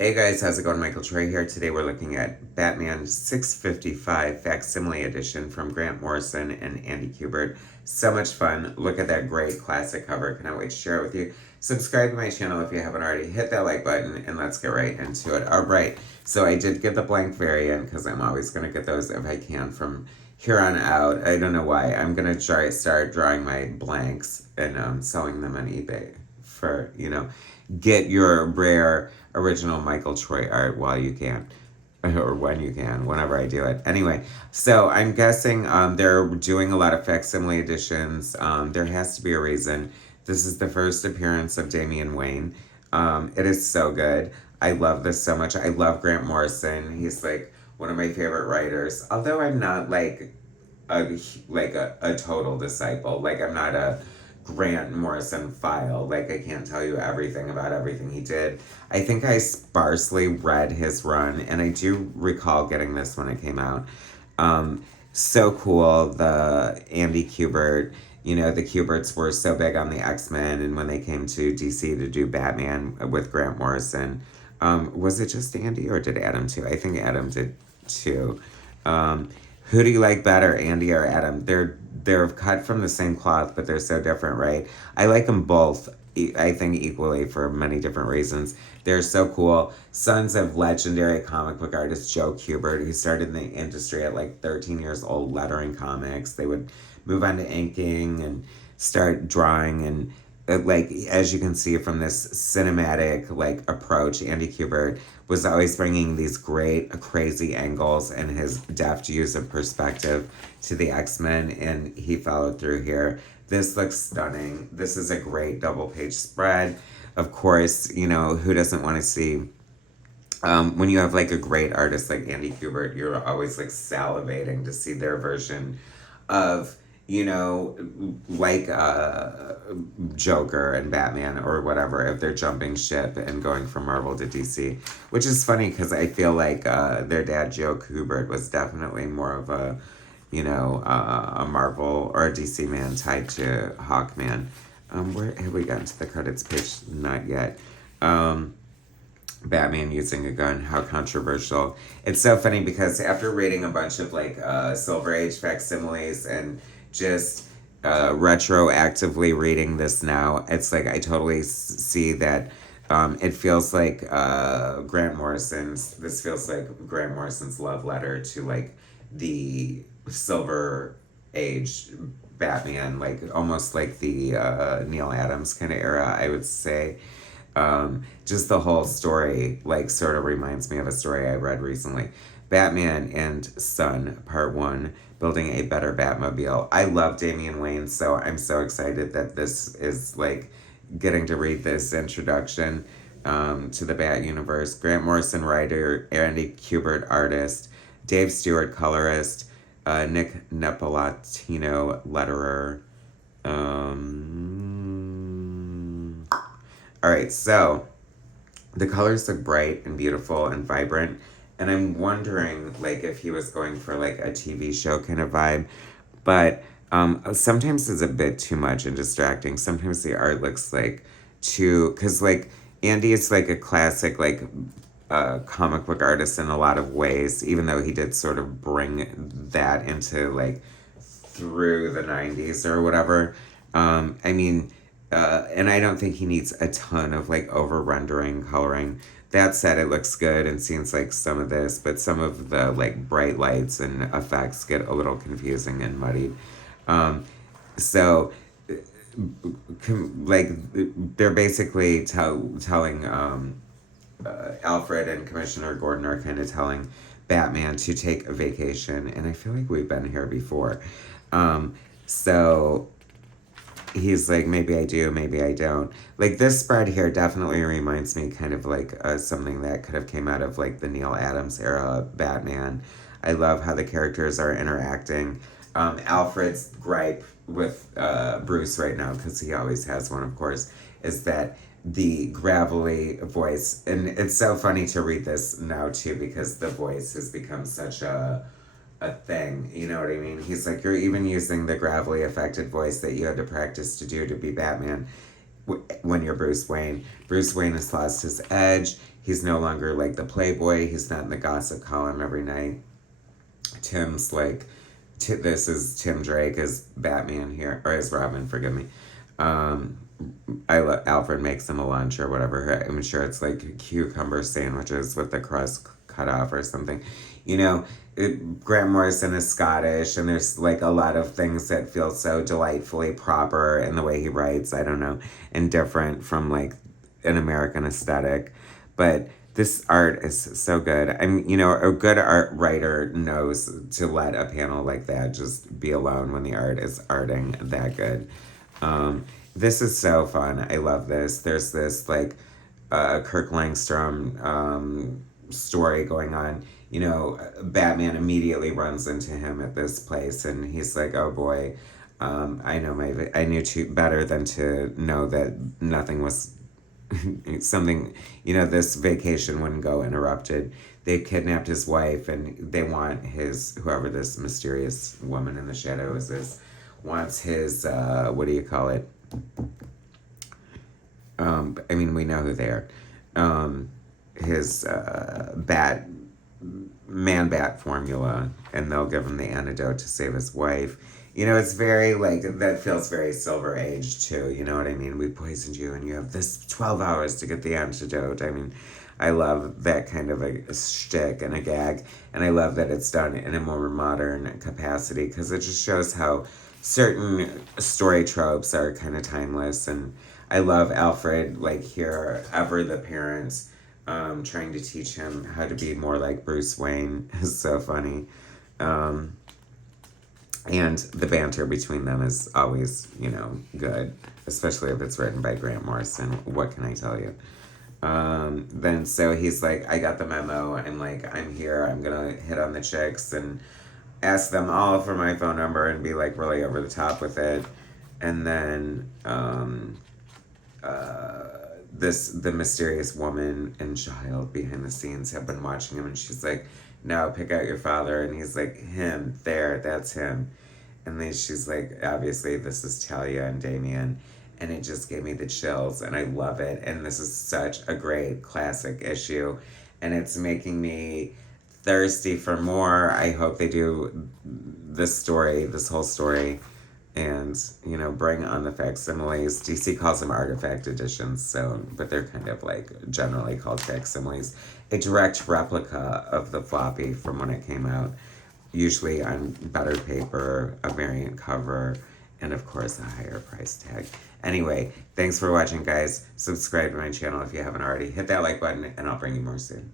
Hey guys, how's it going? Michael Troy here. Today we're looking at Batman 655 Facsimile Edition from Grant Morrison and Andy Kubert. So much fun. Look at that great classic cover. Cannot wait to share it with you. Subscribe to my channel if you haven't already. Hit that like button and let's get right into it. Alright, so I did get the blank variant because I'm always going to get those if I can from here on out. I don't know why. I'm going to start drawing my blanks and selling them on eBay for, get your rare original Michael Troy art while you can, or when you can, whenever I do it. Anyway, so I'm guessing they're doing a lot of facsimile editions. There has to be a reason. This is the first appearance of Damian Wayne. It is so good. I love this so much. I love Grant Morrison. He's like one of my favorite writers. Although I'm not like a total disciple. Like I'm not a Grant Morrison file. Like, I can't tell you everything about everything he did. I think I sparsely read his run, and I do recall getting this when it came out. So cool, the Andy Kubert, the Kuberts were so big on the X-Men, and when they came to DC to do Batman with Grant Morrison, was it just Andy, or did Adam too? I think Adam did too. Who do you like better, Andy or Adam? They're cut from the same cloth, but they're so different, right? I like them both, I think, equally for many different reasons. They're so cool. Sons of legendary comic book artist Joe Kubert, who started in the industry at like 13 years old, lettering comics. They would move on to inking and start drawing, and like, as you can see from this cinematic like approach, Andy Kubert was always bringing these great crazy angles and his deft use of perspective to the X-Men, and he followed through here. This looks stunning. This is a great double page spread. Of course, who doesn't want to see when you have like a great artist like Andy Kubert, you're always like salivating to see their version of like Joker and Batman or whatever, if they're jumping ship and going from Marvel to DC. Which is funny because I feel like their dad, Joe Kubert, was definitely more of a, a Marvel or a DC man tied to Hawkman. Where have we gotten to the credits page? Not yet. Batman using a gun, how controversial. It's so funny because after reading a bunch of like Silver Age facsimiles and just retroactively reading this now, it's like I totally see that it feels like this feels like Grant Morrison's love letter to like the Silver Age Batman, like almost like the Neil Adams kind of era, I would say. Just the whole story like sort of reminds me of a story I read recently. Batman and Son, Part 1, Building a Better Batmobile. I love Damian Wayne, so I'm so excited that this is like getting to read this introduction to the Bat universe. Grant Morrison writer, Andy Kubert artist, Dave Stewart colorist, Nick Neapolitano letterer. Alright, so the colors look bright and beautiful and vibrant, and I'm wondering like if he was going for like a TV show kind of vibe, but sometimes it's a bit too much and distracting. Sometimes the art looks like too, because like Andy is like a classic like comic book artist in a lot of ways, even though he did sort of bring that into like through the 90s or whatever. And I don't think he needs a ton of like over rendering coloring. That said, it looks good and seems like some of this, but some of the like bright lights and effects get a little confusing and muddied. So like they're basically telling Alfred and Commissioner Gordon are kind of telling Batman to take a vacation, and I feel like we've been here before. So he's like, maybe I do, maybe I don't. Like, this spread here definitely reminds me kind of like something that could have came out of like the Neil Adams era Batman. I love how the characters are interacting. Alfred's gripe with Bruce right now, because he always has one, of course, is that the gravelly voice, and it's so funny to read this now too, because the voice has become such a thing, you know what I mean? He's like, you're even using the gravelly affected voice that you had to practice to do to be Batman when you're Bruce Wayne. Bruce Wayne has lost his edge. He's no longer like the playboy. He's not in the gossip column every night. Tim's like, this is Tim Drake as Batman here, or as Robin, forgive me. Alfred makes him a lunch or whatever. I'm sure it's like cucumber sandwiches with the crust cut off or something. You know, Grant Morrison is Scottish, and there's like a lot of things that feel so delightfully proper in the way he writes, I don't know, and different from like an American aesthetic. But this art is so good. You know, a good art writer knows to let a panel like that just be alone when the art is arting that good. This is so fun. I love this. There's this like Kirk Langstrom story going on. You know, Batman immediately runs into him at this place, and he's like, "Oh boy, I knew better than to know that nothing was something. You know, this vacation wouldn't go interrupted. They kidnapped his wife, and they want whoever this mysterious woman in the shadows is, wants his what do you call it? I mean, we know who they are. His man-bat formula, and they'll give him the antidote to save his wife. You know, it's very, like, that feels very Silver Age, too. You know what I mean? We poisoned you, and you have this 12 hours to get the antidote. I mean, I love that kind of a shtick and a gag, and I love that it's done in a more modern capacity, because it just shows how certain story tropes are kind of timeless. And I love Alfred, like, here, ever the parents, trying to teach him how to be more like Bruce Wayne is so funny. And the banter between them is always, you know, good, especially if it's written by Grant Morrison. What can I tell you? Then so he's like, I got the memo, and like, I'm here, I'm gonna hit on the chicks and ask them all for my phone number and be like really over the top with it. And then the mysterious woman and child behind the scenes have been watching him, and she's like, no, pick out your father. And he's like, him, there, that's him. And then she's like, obviously this is Talia and Damian. And it just gave me the chills, and I love it. And this is such a great classic issue, and it's making me thirsty for more. I hope they do this whole story, and, you know, bring on the facsimiles. DC calls them artifact editions, so, but they're kind of like generally called facsimiles. A direct replica of the floppy from when it came out, usually on better paper, a variant cover, and of course a higher price tag. Anyway, thanks for watching, guys. Subscribe to my channel if you haven't already. Hit that like button, and I'll bring you more soon.